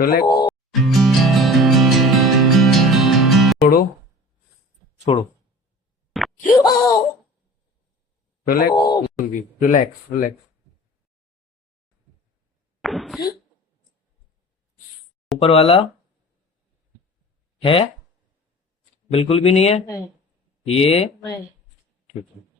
Relax. छोड़ो, छोड़ो। Relax, relax, relax. ऊपर वाला है? बिल्कुल भी नहीं है। नहीं। ये नहीं। ठीक है।